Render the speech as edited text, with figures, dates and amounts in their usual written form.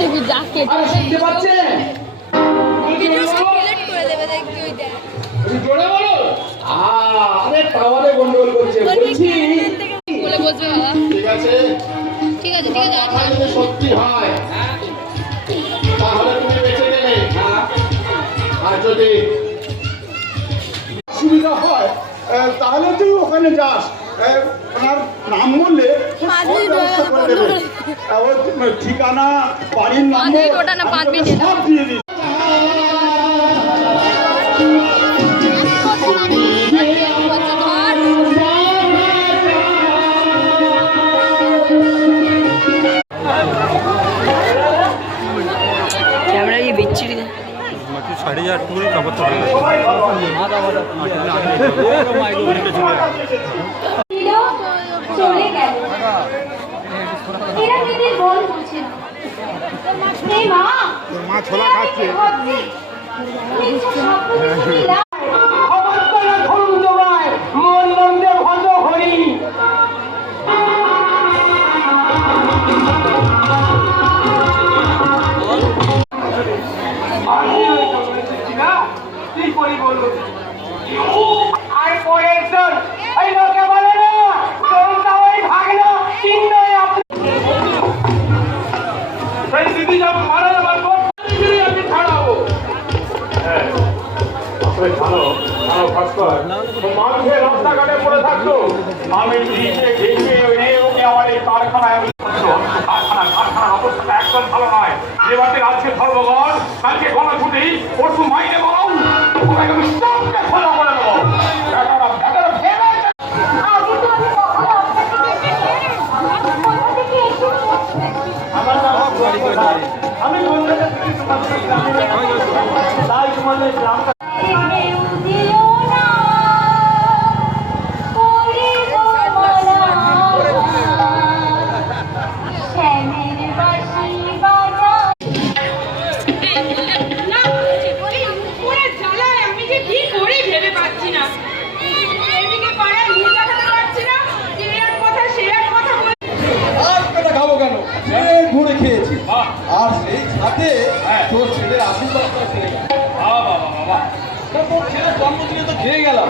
দেখবি যা কেটে গন্ডগোল করছে বলে বলবে বাবা। ঠিক আছে ঠিক আছে ঠিক আছে যদি সত্যি হয় তাহলে তুমি বেঁচে নেবে, আর যদি অসুবিধা হয় তাহলে তুই ওখানে যাস, ওনার নাম বললে ব্যবস্থা করে দেবে, ঠিকানা বাড়ির নম্বর সব দিয়ে দিস। साढ़े हजार पूरी खबर तो চলে গেল। এরা মেয়েদের বল বুঝে না। এই মা ছোলা খাচ্ছে। আর পরে একজন এই লোকে বলে না তোমরা ওই ভাগনা চিন্তায় আপনি সেই দিদি যাবো মারা যাবার পর আমি ছাড়াবো। হ্যাঁ আসলে ভালো ভালো ভাস্কর মানুষের রাস্তাঘাটে পড়ে থাকতো, আমি নিজে দেখে ওকে আমার এই কারখানায় কারখানার অবস্থা একদম ভালো নয়। এবারে আজকে ধর্মঘট, কালকে গণছুটি, পরশু মাইনে বলো ওটাকে আমি সবকে ফলো করে দেবো। আমি তাই তোমাদের গ্রামটা ঘুরে খেয়েছি, আর সেই সাথে তোর ছেলের আশীর্বাদ খেয়ে গেল। তোর ছেলের জন্মদিনে তো খেয়ে গেলাম।